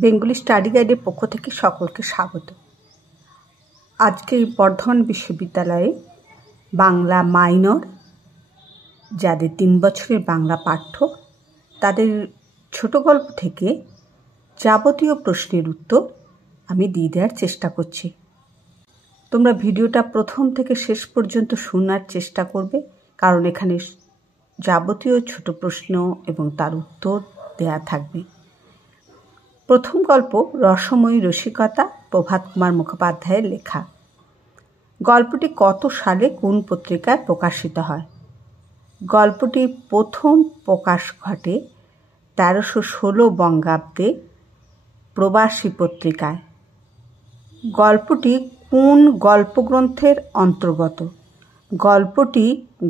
Bengali study গাইডের পক্ষ থেকে সকলকে স্বাগত। আজকে বর্ধমান বিশ্ববিদ্যালয়ে বাংলা মাইনর যাদের 3 বছরের বাংলা পাঠ্য তাদের ছোট গল্প থেকে যাবতীয় প্রশ্নের উত্তর আমি দিয়ে দেওয়ার চেষ্টা করছি। তোমরা ভিডিওটা প্রথম থেকে শেষ পর্যন্ত শোনার চেষ্টা করবে, কারণ এখানে যাবতীয় ছোট প্রশ্ন এবং তার উত্তর দেয়া থাকবে। প্রথম গল্প রসময়ী রসিকতা, প্রভাত কুমার মুখোপাধ্যায়ের লেখা। গল্পটি কত সালে কোন পত্রিকায় প্রকাশিত হয়? গল্পটি প্রথম প্রকাশ ঘটে 1316 বঙ্গাব্দে প্রবাসী পত্রিকায়। গল্পটি কোন গল্পগ্রন্থের অন্তর্গত? গল্পটি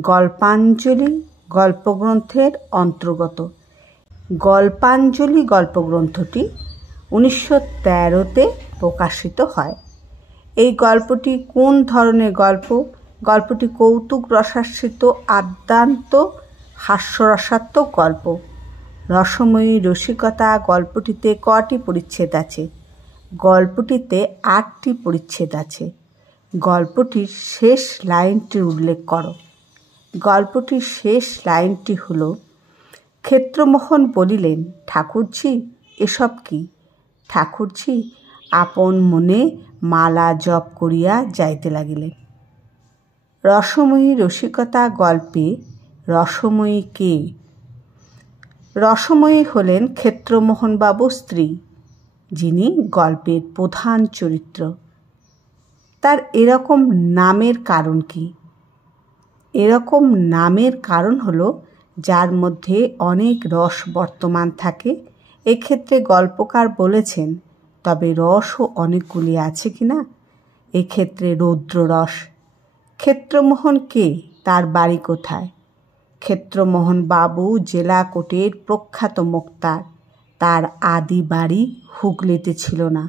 গল্পাঞ্জলি গল্পগ্রন্থের অন্তর্গত। গল্পাঞ্জলি গল্পগ্রন্থটি 1913-তে প্রকাশিত হয়। এই গল্পটি কোন ধরনের গল্প? গল্পটি কৌতুক রসাশ্রিত আদ্যান্ত হাস্যরসাত্মক গল্প। রসময়ী রসিকতা গল্পটিতে কটি পরিচ্ছেদ আছে? গল্পটিতে 8টি পরিচ্ছেদ আছে। গল্পটির শেষ লাইনটির উল্লেখ করো। গল্পটির শেষ লাইনটি হল, ক্ষেত্রমোহন বলিলেন, ঠাকুরঝি এসব কি? ঠাকুরঝি আপন মনে মালা জপ করিয়া যাইতে লাগিলেন। রসময়ী রসিকতা গল্পে রসময়ী কে? রসময়ী হলেন ক্ষেত্রমোহনবাবুর স্ত্রী, যিনি গল্পের প্রধান চরিত্র। তার এরকম নামের কারণ কি? এরকম নামের কারণ হলো যার মধ্যে অনেক রস বর্তমান থাকে। এক্ষেত্রে গল্পকার বলেছেন, তবে রসও অনেকগুলি আছে কি না? এক্ষেত্রে রৌদ্ররস। ক্ষেত্রমোহন কে? তার বাড়ি কোথায়? ক্ষেত্রমোহন বাবু জেলা কোর্টের প্রখ্যাত মোক্তার। তার আদি বাড়ি হুগলিতে ছিল না।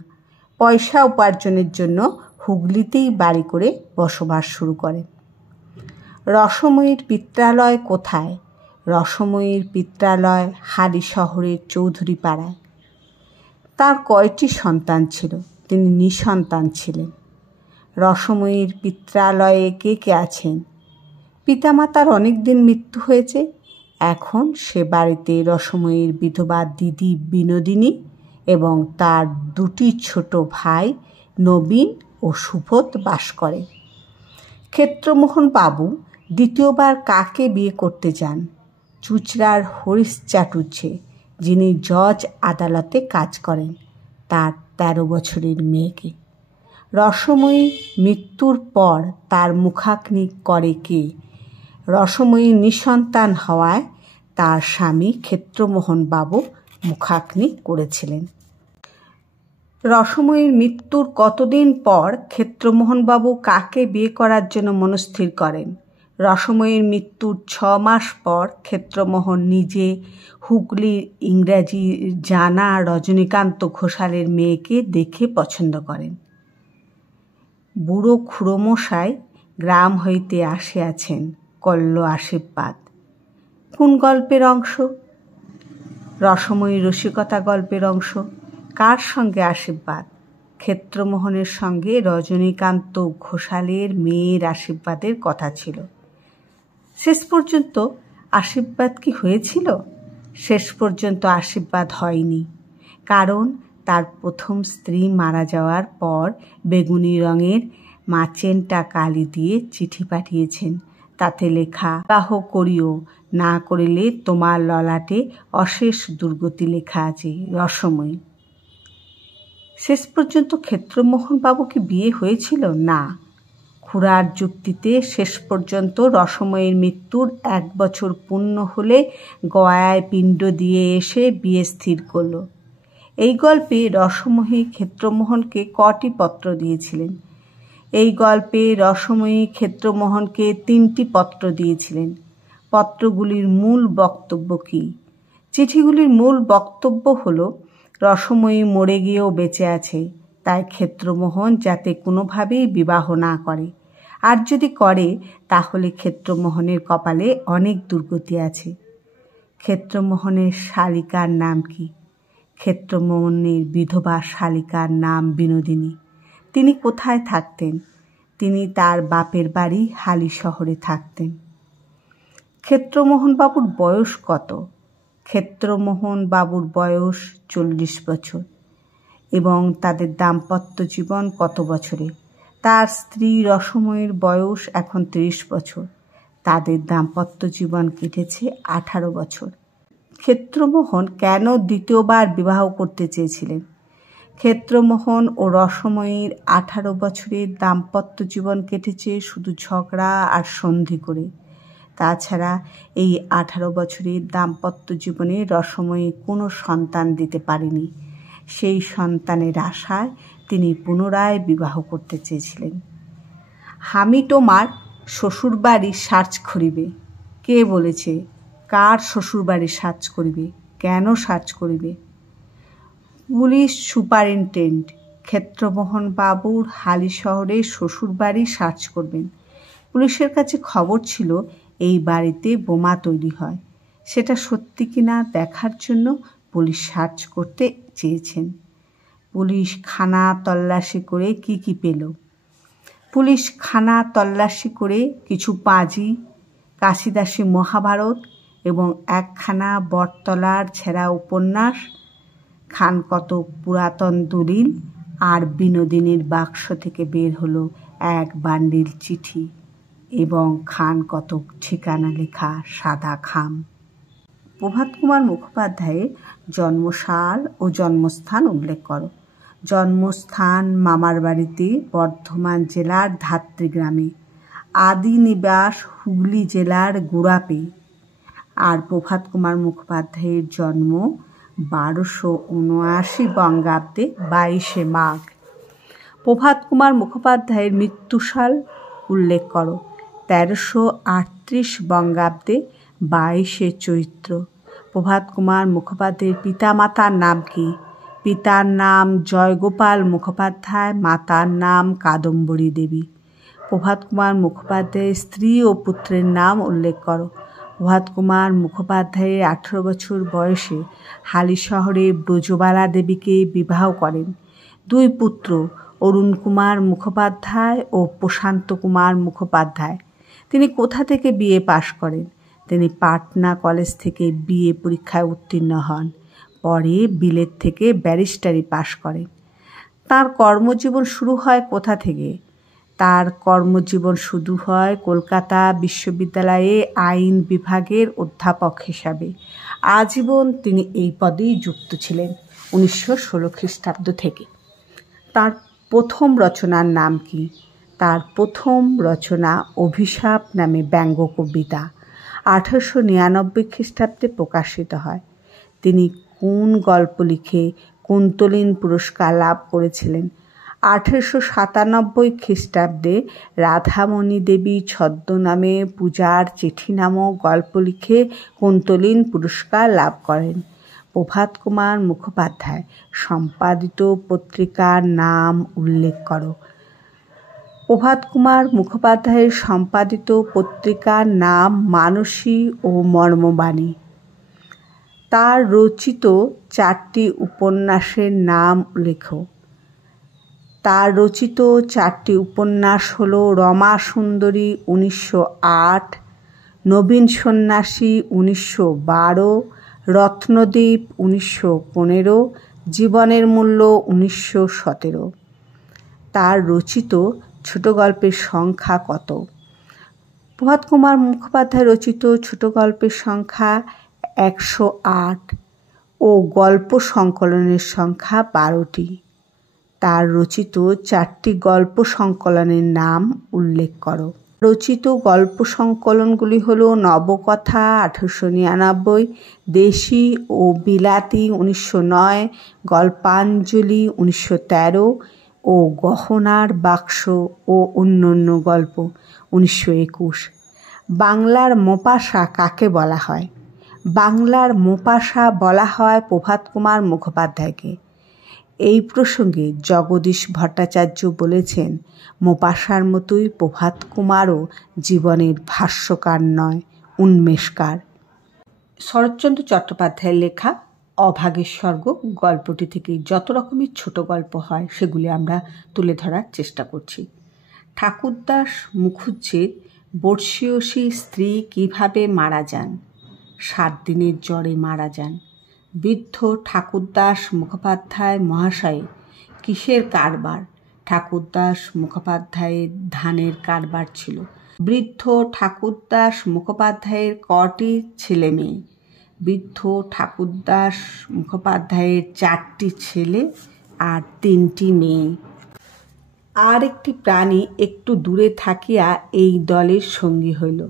পয়সা উপার্জনের জন্য হুগলিতেই বাড়ি করে বসবাস শুরু করেন। রসময়ীর পিত্রালয় কোথায়? রসময়ীর পিত্রালয় হালি শহরের চৌধুরী পাড়ায়। তার কয়টি সন্তান ছিল? তিনি নিঃসন্তান ছিলেন। রসময়ীর পিত্রালয়ে কে কে আছেন? পিতামাতার অনেক দিন মৃত্যু হয়েছে। এখন সে বাড়িতে রসময়ীর বিধবা দিদি বিনোদিনী এবং তার 2টি ছোট ভাই নবীন ও সুবোধ বাস করে। ক্ষেত্রমোহন বাবু দ্বিতীয়বার কাকে বিয়ে করতে যান? চুঁচড়ার হরিশ চাটুর্যে, যিনি জজ আদালতে কাজ করেন, তার 13 বছরের মেয়েকে। রসময়ী মৃত্যুর পর তার মুখাগ্নি করে কে? রসময়ী নিঃসন্তান হওয়ায় তার স্বামী ক্ষেত্রমোহন বাবু মুখাগ্নি করেছিলেন। রসময়ীর মৃত্যুর কতদিন পর ক্ষেত্রমোহনবাবু কাকে বিয়ে করার জন্য মনস্থির করেন? রসময়ীর মৃত্যুর 6 মাস পর ক্ষেত্রমোহন নিজে হুগলির ইংরাজি জানা রজনীকান্ত ঘোষালের মেয়েকে দেখে পছন্দ করেন। বুড়ো খুড়োমশাই গ্রাম হইতে আসিয়াছেন, করল আশীর্বাদ। কোন গল্পের অংশ? রসময়ী রসিকতা গল্পের অংশ। কার সঙ্গে আশীর্বাদ? ক্ষেত্রমোহনের সঙ্গে রজনীকান্ত ঘোষালের মেয়ের আশীর্বাদের কথা ছিল। শেষ পর্যন্ত আশীর্বাদ কি হয়েছিল? শেষ পর্যন্ত আশীর্বাদ হয়নি, কারণ তার প্রথম স্ত্রী মারা যাওয়ার পর বেগুনি রঙের মাচেন্টা কালি দিয়ে চিঠি পাঠিয়েছেন। তাতে লেখা, বিবাহ করিও, না করিলে তোমার ললাটে অশেষ দুর্গতি লেখা আছে, রসময়ী। শেষ পর্যন্ত ক্ষেত্রমোহন বাবু কি বিয়ে হয়েছিল? না। খুড়ার যুক্তিতে শেষ পর্যন্ত রসময়ীর মৃত্যুর 1 বছর পূর্ণ হলে গয়ায় পিণ্ড দিয়ে এসে বিয়ে স্থির করল। এই গল্পে রসময়ী ক্ষেত্রমোহনকে কটি পত্র দিয়েছিলেন? এই গল্পে রসময়ী ক্ষেত্রমোহনকে 3টি পত্র দিয়েছিলেন। পত্রগুলির মূল বক্তব্য কী? চিঠিগুলির মূল বক্তব্য হল, রসময়ী মরে গিয়েও বেঁচে আছে, তাই ক্ষেত্রমোহন যাতে কোনোভাবেই বিবাহ না করে, আর যদি করে তাহলে ক্ষেত্রমোহনের কপালে অনেক দুর্গতি আছে। ক্ষেত্রমোহনের শালিকার নাম কি? ক্ষেত্রমোহনের বিধবা শালিকার নাম বিনোদিনী। তিনি কোথায় থাকতেন? তিনি তার বাপের বাড়ি হালিশহরে থাকতেন। ক্ষেত্রমোহনবাবুর বয়স কত? ক্ষেত্রমোহনবাবুর বয়স 40 বছর। এবং তাদের দাম্পত্য জীবন কত বছরে? তার স্ত্রী রসময়ীর বয়স এখন 30 বছর। তাদের দাম্পত্য জীবন কেটেছে 18 বছর। ক্ষেত্রমোহন কেন দ্বিতীয়বার বিবাহ করতে চেয়েছিলেন? ক্ষেত্রমোহন ও রসময়ীর 18 বছরের দাম্পত্য জীবন কেটেছে শুধু ঝগড়া আর সন্ধি করে। তাছাড়া এই 18 বছরের দাম্পত্য জীবনে রসময়ী কোনো সন্তান দিতে পারেনি। সেই সন্তানের আশায় তিনি পুনরায় বিবাহ করতে চেয়েছিলেন। আমি তোমার শ্বশুরবাড়ি সার্চ করিবে। কে বলেছে? কার শ্বশুরবাড়ি সার্চ করিবে? কেন সার্চ করিবে? পুলিশ সুপারিনটেন্ডেন্ট ক্ষেত্রমোহনবাবুর হালিশহরে শ্বশুরবাড়ি সার্চ করবেন। পুলিশের কাছে খবর ছিল এই বাড়িতে বোমা তৈরি হয়। সেটা সত্যি কিনা দেখার জন্য পুলিশ সার্চ করতে চেয়েছেন। পুলিশ খানা তল্লাশি করে কি পেল? পুলিশ খানা তল্লাশি করে কিছু পাঁজি, কাশিদাসী মহাভারত এবং একখানা বটতলার ছেঁড়া উপন্যাস, খান কতক পুরাতন দলিল, আর বিনোদিনীর বাক্স থেকে বের হলো এক বান্ডিল চিঠি এবং খান কতক ঠিকানা লেখা সাদা খাম। প্রভাতকুমার মুখোপাধ্যায়ের জন্মসাল ও জন্মস্থান উল্লেখ করো। জন্মস্থান মামার বাড়িতে, বর্ধমান জেলার ধাত্রী গ্রামে। আদি নিবাস হুগলি জেলার গুড়াপে। আর প্রভাতকুমার মুখোপাধ্যায়ের জন্ম 1279 বঙ্গাব্দে 22 মাঘ। প্রভাতকুমার মুখোপাধ্যায়ের মৃত্যুসাল উল্লেখ করো। 1338 বঙ্গাব্দে 22 চৈত্র। প্রভাতকুমার মুখোপাধ্যায়ের পিতামাতার নাম কি? পিতার নাম জয়গোপাল মুখোপাধ্যায়, মাতার নাম কাদম্বরী দেবী। প্রভাতকুমার মুখোপাধ্যায়ের স্ত্রী ও পুত্রের নাম উল্লেখ করো। প্রভাতকুমার মুখোপাধ্যায়ের 18 বছর বয়সে হালিশহরে ব্রজবালা দেবীকে বিবাহ করেন। 2 পুত্র, অরুণ কুমার মুখোপাধ্যায় ও প্রশান্ত কুমার মুখোপাধ্যায়। তিনি কোথা থেকে বিএ পাশ করেন? তিনি পাটনা কলেজ থেকে বিএ পরীক্ষায় উত্তীর্ণ হন। পরে বিলেত থেকে ব্যারিস্টারি পাশ করেন। তার কর্মজীবন শুরু হয় কোথা থেকে? তার কর্মজীবন শুরু হয় কলকাতা বিশ্ববিদ্যালয়ে আইন বিভাগের অধ্যাপক হিসাবে। আজীবন তিনি এই পদেই যুক্ত ছিলেন 1916 খ্রিস্টাব্দ থেকে। তার প্রথম রচনার নাম কি? তার প্রথম রচনা অভিশাপ নামে ব্যঙ্গ কবিতা 1899 খ্রিস্টাব্দে প্রকাশিত হয়। তিনি কোন গল্প লিখে কুন্তলীন পুরস্কার লাভ করেছিলেন? 1897 খ্রিস্টাব্দে রাধামণি দেবী ছদ্মনামে পূজার চিঠি নামক গল্প লিখে কুন্তলীন পুরস্কার লাভ করেন। প্রভাতকুমার মুখোপাধ্যায় সম্পাদিত পত্রিকার নাম উল্লেখ করো। প্রভাতকুমার মুখোপাধ্যায়ের সম্পাদিত পত্রিকার নাম মানসী ও মর্মবাণী। তার রচিত 4টি উপন্যাসের নাম লেখো। তার রচিত 4টি উপন্যাস হল রমা সুন্দরী 1908, নবীন সন্ন্যাসী 1912, রত্নদ্বীপ 1915, জীবনের মূল্য 1917। তার রচিত ছোট গল্পের সংখ্যা কত? প্রভাতকুমার মুখোপাধ্যায় রচিত ছোট গল্পের সংখ্যা 108 ও গল্প সংকলনের সংখ্যা 12টি। তার রচিত 4টি গল্প সংকলনের নাম উল্লেখ করো। রচিত গল্প সংকলনগুলি হল নবকথা 1899, দেশি ও বিলাতি 1909, গল্পাঞ্জলি 1913 ও গহনার বাক্স ও অন্যান্য গল্প 1921। বাংলার মোপাসা কাকে বলা হয়? বাংলার মোপাসা বলা হয় প্রভাতকুমার মুখোপাধ্যায়কে। এই প্রসঙ্গে জগদীশ ভট্টাচার্য বলেছেন, মোপাসার মতোই প্রভাতকুমারও জীবনের ভাষ্যকার নয়, উন্মেষকার। শরৎচন্দ্র চট্টোপাধ্যায়ের লেখা অভাগের স্বর্গ গল্পটি থেকে যত রকমের ছোট গল্প হয় সেগুলি আমরা তুলে ধরার চেষ্টা করছি। ঠাকুরদাস মুখুজ্জের বর্ষীয়সী স্ত্রী কিভাবে মারা যান? 7 দিনের জ্বরে মারা যান। বৃদ্ধ ঠাকুরদাস মুখোপাধ্যায় মহাশয় কিসের কারবার? ঠাকুরদাস মুখোপাধ্যায়ের ধানের কারবার ছিল। বৃদ্ধ ঠাকুরদাস মুখোপাধ্যায়ের কটি ছেলে মেয়ে? বৃদ্ধ ঠাকুরদাস মুখোপাধ্যায়ের 4টি ছেলে আর 3টি মেয়ে। আর একটি প্রাণী একটু দূরে থাকিয়া এই দলের সঙ্গী হইল।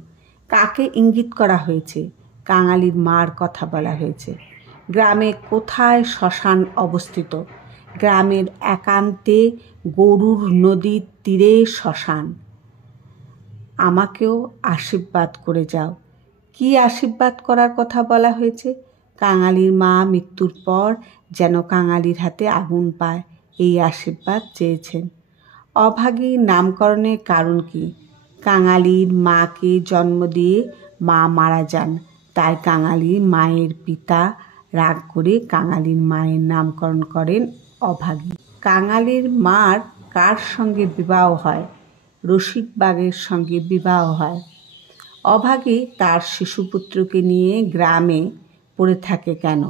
কাকে ইঙ্গিত করা হয়েছে? কাঙালির মার কথা বলা হয়েছে। গ্রামে কোথায় শ্মশান অবস্থিত? গ্রামের একান্তে গরুর নদীর তীরে শ্মশান। আমাকেও আশীর্বাদ করে যাও। কি আশীর্বাদ করার কথা বলা হয়েছে? কাঙালির মা মৃত্যুর পর যেন কাঙালির হাতে আগুন পায়, এই আশীর্বাদ চেয়েছেন। অভাগী নামকরণের কারণ কি? কাঙালির মাকে জন্ম দিয়ে মা মারা যান, তাই কাঙালির মায়ের পিতা রাগ করে কাঙালির মায়ের নামকরণ করেন অভাগী। কাঙালির মার কার সঙ্গে বিবাহ হয়? রসিকবাগের সঙ্গে বিবাহ হয়। অভাগী তার শিশুপুত্রকে নিয়ে গ্রামে পড়ে থাকে কেন?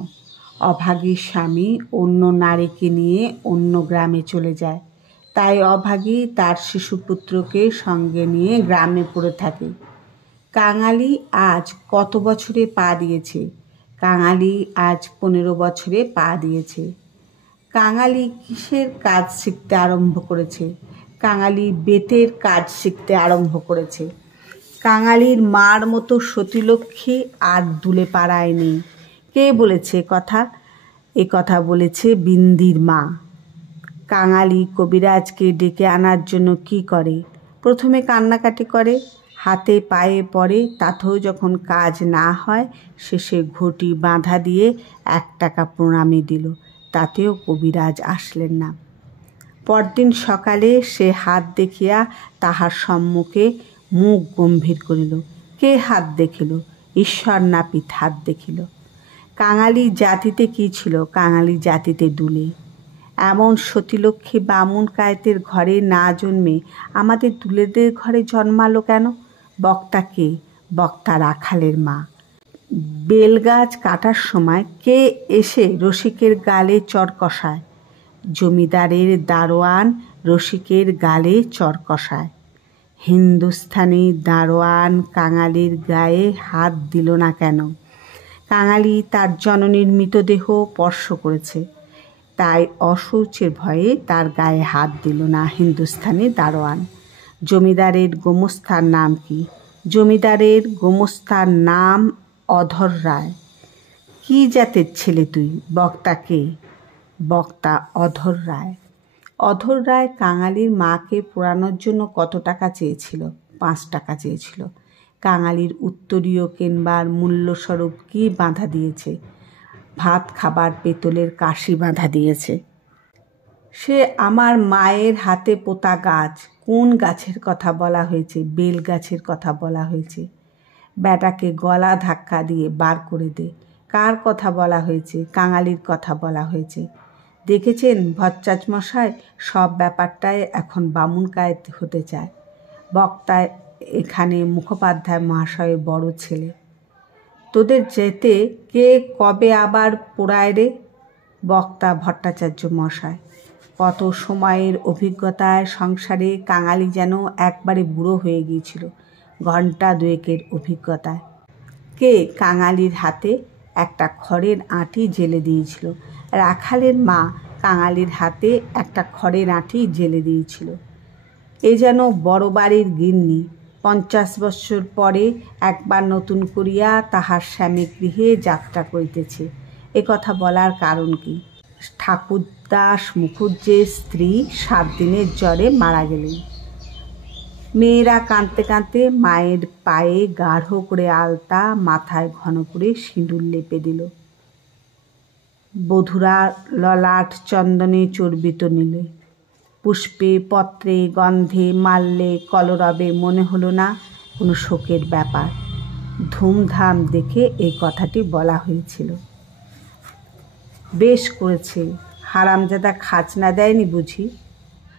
অভাগীর স্বামী অন্য নারীকে নিয়ে অন্য গ্রামে চলে যায়, তাই অভাগী তার শিশুপুত্রকে সঙ্গে নিয়ে গ্রামে পড়ে থাকে। কাঙালি আজ কত বছরে পা দিয়েছে? কাঙালি আজ 15 বছরে পা দিয়েছে। কাঙালি কিসের কাজ শিখতে আরম্ভ করেছে? কাঙালি বেতের কাজ শিখতে আরম্ভ করেছে। কাঙালির মার মতো সতীলক্ষ্মী আর দুলে পাড়ায় নেই। কে বলেছে কথা? এ কথা বলেছে বিন্দির মা। কাঙালি কবিরাজকে ডেকে আনার জন্য কি করে? প্রথমে কান্নাকাটি করে, হাতে পায়ে পড়ে, তাতেও যখন কাজ না হয় শেষে ঘটি বাঁধা দিয়ে 1 টাকা প্রণামী দিল, তাতেও কবিরাজ আসলেন না। পরদিন সকালে সে হাত দেখিয়া তাহার সম্মুখে মুখ গম্ভীর করিল। কে হাত দেখিল? ঈশ্বর নাপিত হাত দেখিল। কাঙালি জাতিতে কি ছিল? কাঙালি জাতিতে দুলে। এমন সতীলক্ষ্মী বামুন কায়েতের ঘরে না জন্মে আমাদের দুলেদের ঘরে জন্মালো কেন? বক্তা কে? বক্তা রাখালের মা। বেলগাছ কাটার সময় কে এসে রসিকের গালে চর কষায়? জমিদারের দারোয়ান রসিকের গালে চর কষায়। হিন্দুস্থানি দারোয়ান কাঙালির গায়ে হাত দিল না কেন? কাঙালি তার জননীর মৃতদেহ স্পর্শ করেছে, তাই অশৌচের ভয়ে তার গায়ে হাত দিল না হিন্দুস্থানি দারোয়ান। জমিদারের গোমস্তার নাম কি? জমিদারের গোমস্তার নাম অধর রায়। কি জাতের ছেলে তুই? বক্তা কে? বক্তা অধর রায়। অধর রায় কাঙালির মাকে পোড়ানোর জন্য কত টাকা চেয়েছিল? 5 টাকা চেয়েছিল। কাঙালির উত্তরীয় কেনবার মূল্যস্বরূপ কি বাঁধা দিয়েছে? ভাত খাবার পেতলের কাশি বাঁধা দিয়েছে। সে আমার মায়ের হাতে পোতা গাছ। কোন গাছের কথা বলা হয়েছে? বেল গাছের কথা বলা হয়েছে। ব্যাটাকে গলা ধাক্কা দিয়ে বার করে দে। কার কথা বলা হয়েছে? কাঙালির কথা বলা হয়েছে। দেখেছেন ভট্টাচ মশাই, সব ব্যাপারটাই এখন বামুন কায়েত হতে চায়। বক্তা এখানে মুখোপাধ্যায় মহাশয়ের বড় ছেলে। তোদের যেতে কে কবে আবার পোড়ায় রে? বক্তা ভট্টাচার্য মশাই। কত সময়ের অভিজ্ঞতায় সংসারে কাঙালি যেন একবারে বুড়ো হয়ে গিয়েছিল। ঘণ্টা 2-এর অভিজ্ঞতায়। কে কাঙালির হাতে একটা খড়ের আঁটি জেলে দিয়েছিল? রাখালের মা কাঙালির হাতে একটা খড়ের আঁটি জেলে দিয়েছিল। এ যেন বড় বাড়ির গিন্নি 50 বৎসর পরে একবার নতুন করিয়া তাহার স্বামী গৃহে যাত্রা করিতেছে। এ কথা বলার কারণ কি? ঠাকুরদাস মুখুজ্জের স্ত্রী 7 দিনের জ্বরে মারা গেলেন। মেয়েরা কাঁদতে কাঁদতে মায়ের পায়ে গাঢ় করে আলতা, মাথায় ঘন করে সিঁদুর লেপে দিল। বধূরা ললাট চন্দনে চর্বিত নিলে। পুষ্পে পত্রে গন্ধে মাল্যে কলরবে মনে হলো না কোনো শোকের ব্যাপার। ধুমধাম দেখে এই কথাটি বলা হয়েছিল। বেশ করেছে, হারামজাদা খাজনা দেয়নি বুঝি?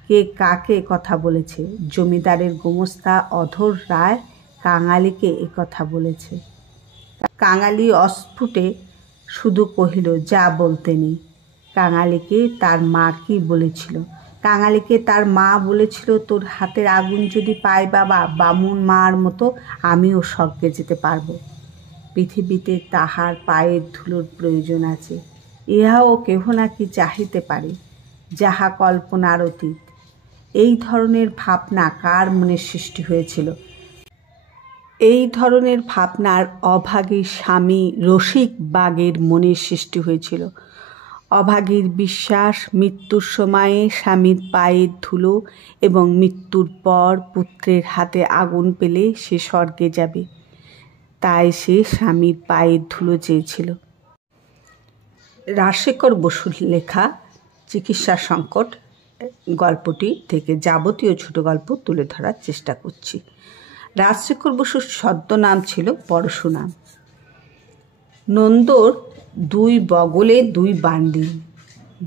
কে কাকে কথা বলেছে? জমিদারের গোমস্তা অধর রায় কাঙালিকে কথা বলেছে। কাঙালি অস্ফুটে শুধু কহিল, যা বলতে নেই। কাঙালিকে তার মা কি বলেছিল? কাঙালিকে তার মা বলেছিল, তোর হাতের আগুন যদি পাই বাবা, বামুন মার মতো আমিও স্বর্গে যেতে পারবো। পৃথিবীতে তাহার পায়ের ধুলোর প্রয়োজন আছে, ইহাও কেহ নাকি চাহিতে পারে, যাহা কল্পনার অতীত। এই ধরনের ভাবনা কার মনে সৃষ্টি হয়েছিল? এই ধরনের ভাবনার অভাগী স্বামী রসিক বাগের মনে সৃষ্টি হয়েছিল। অভাগীর বিশ্বাস মৃত্যুর সময়ে স্বামীর পায়ের ধুলো এবং মৃত্যুর পর পুত্রের হাতে আগুন পেলে সে স্বর্গে যাবে, তাই সে স্বামীর পায়ের ধুলো চেয়েছিল। রাজশেখর বসুর লেখা চিকিৎসা সংকট গল্পটি থেকে যাবতীয় ছোট গল্প তুলে ধরার চেষ্টা করছি। রাজশেখর বসুর ছদ্মনাম ছিল পরশুরাম। নন্দর দুই বগলে দুই বান্ডিল,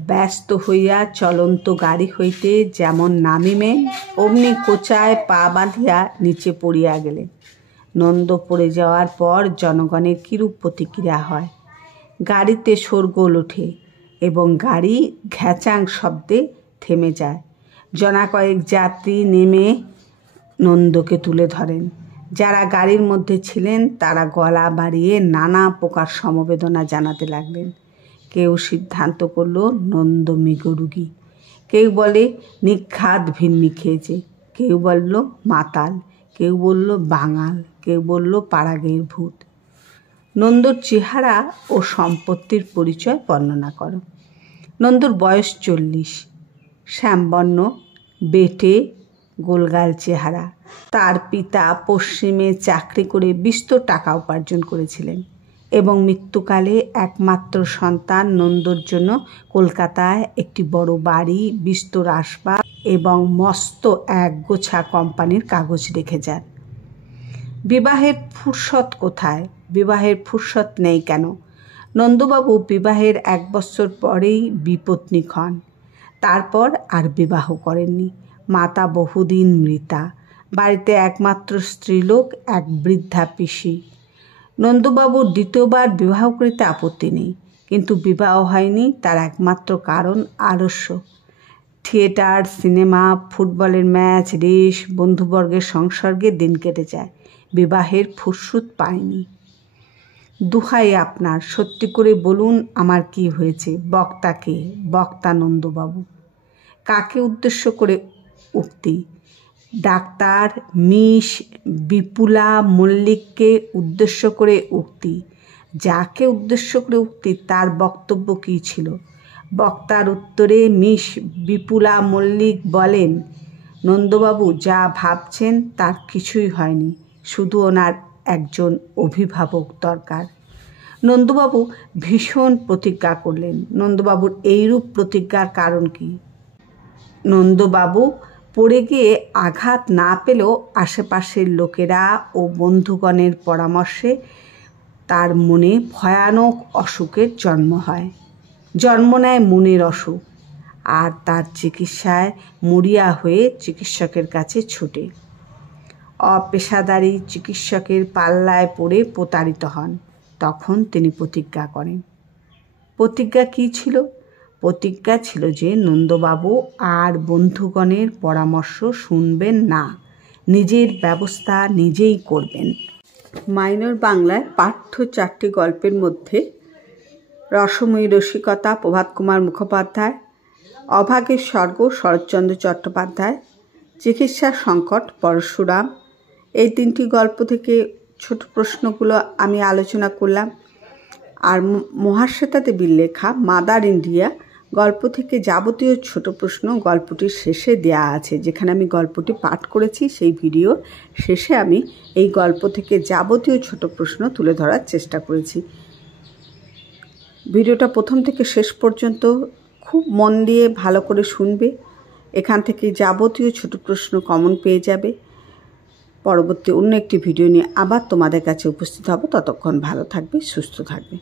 ব্যস্ত হইয়া চলন্ত গাড়ি হইতে যেমন নামিবেন অমনি কোচায় পা বাঁধিয়া নিচে পড়িয়া গেলেন। নন্দ পড়ে যাওয়ার পর জনগণের কিরূপ প্রতিক্রিয়া হয়? গাড়িতে শোরগোল ওঠে এবং গাড়ি ঘ্যাচাং শব্দে থেমে যায়। জনা কয়েক যাত্রী নেমে নন্দকে তুলে ধরেন। যারা গাড়ির মধ্যে ছিলেন তারা গলা বাড়িয়ে নানা প্রকার সমবেদনা জানাতে লাগলেন। কেউ সিদ্ধান্ত করল নন্দ মৃগরোগী, কেউ বলে নিঘাত ভিন্নি খেয়েছে, কেউ বলল মাতাল, কেউ বলল বাঙাল, কেউ বলল পাড়াগের ভূত। নন্দর চেহারা ও সম্পত্তির পরিচয় বর্ণনা করো। নন্দর বয়স 40, শ্যামবর্ণ, বেটে, গোলগাল চেহারা। তার পিতা পশ্চিমে চাকরি করে বিস্তর টাকা উপার্জন করেছিলেন এবং মৃত্যুকালে একমাত্র সন্তান নন্দর জন্য কলকাতায় একটি বড় বাড়ি, বিস্তর আসবাব এবং মস্ত এক গোছা কোম্পানির কাগজ রেখে যান। বিবাহের ফুরসত কোথায়? বিবাহের ফুরসত নেই কেন? নন্দবাবু বিবাহের 1 বছর পরেই বিপত্নিক হন, তারপর আর বিবাহ করেননি। মাতা বহুদিন মৃতা, বাড়িতে একমাত্র স্ত্রীলোক এক বৃদ্ধা পিসি। নন্দবাবুর দ্বিতীয়বার বিবাহ করিতে আপত্তি নেই, কিন্তু বিবাহ হয়নি তার একমাত্র কারণ আলস্য। থিয়েটার, সিনেমা, ফুটবলের ম্যাচ, রেস, বন্ধুবর্গের সংসর্গে দিন কেটে যায়, বিবাহের ফুরসত পায়নি। দুহাই আপনার, সত্যি করে বলুন আমার কি হয়েছে? বক্তা কে? বক্তা নন্দবাবু। কাকে উদ্দেশ্য করে উক্তি? ডাক্তার মিস বিপুলা মল্লিককে উদ্দেশ্য করে উক্তি। যাকে উদ্দেশ্য করে উক্তি তার বক্তব্য কী ছিল? বক্তার উত্তরে মিস বিপুলা মল্লিক বলেন, নন্দবাবু যা ভাবছেন তার কিছুই হয়নি, শুধু ওনার একজন অভিভাবক দরকার। নন্দবাবু ভীষণ প্রতিজ্ঞা করলেন। নন্দবাবুর এইরূপ প্রতিজ্ঞার কারণ কি? নন্দবাবু পড়ে গিয়ে আঘাত না পেলেও আশেপাশের লোকেরা ও বন্ধুগণের পরামর্শে তার মনে ভয়ানক অসুখের জন্ম হয়। জন্ম নেয় মনের অসুখ, আর তার চিকিৎসায় মরিয়া হয়ে চিকিৎসকের কাছে ছুটে। অপেশাদারী চিকিৎসকের পাল্লায় পড়ে প্রতারিত হন। তখন তিনি প্রতিজ্ঞা করেন। প্রতিজ্ঞা কী ছিল? প্রতিজ্ঞা ছিল যে নন্দবাবু আর বন্ধুগণের পরামর্শ শুনবেন না, নিজের ব্যবস্থা নিজেই করবেন। মাইনর বাংলায় পাঠ্য 4টি গল্পের মধ্যে রসময়ী রসিকতা প্রভাত কুমার মুখোপাধ্যায়, অভাগের স্বর্গ শরৎচন্দ্র চট্টোপাধ্যায়, চিকিৎসা সংকট পরশুরাম, এই 3টি গল্প থেকে ছোট প্রশ্নগুলো আমি আলোচনা করলাম। আর মহাশ্বেতা দেবীর লেখা মাদার ইন্ডিয়া গল্প থেকে যাবতীয় ছোট প্রশ্ন গল্পটির শেষে দেয়া আছে। যেখানে আমি গল্পটি পাঠ করেছি সেই ভিডিওর শেষে আমি এই গল্প থেকে যাবতীয় ছোট প্রশ্ন তুলে ধরার চেষ্টা করেছি। ভিডিওটা প্রথম থেকে শেষ পর্যন্ত খুব মন দিয়ে ভালো করে শুনবে, এখান থেকে যাবতীয় ছোট প্রশ্ন কমন পেয়ে যাবে। পরবর্তী অন্য একটি ভিডিও নিয়ে আবার তোমাদের কাছে উপস্থিত হব। ততক্ষণ ভালো থাকবে, সুস্থ থাকবে।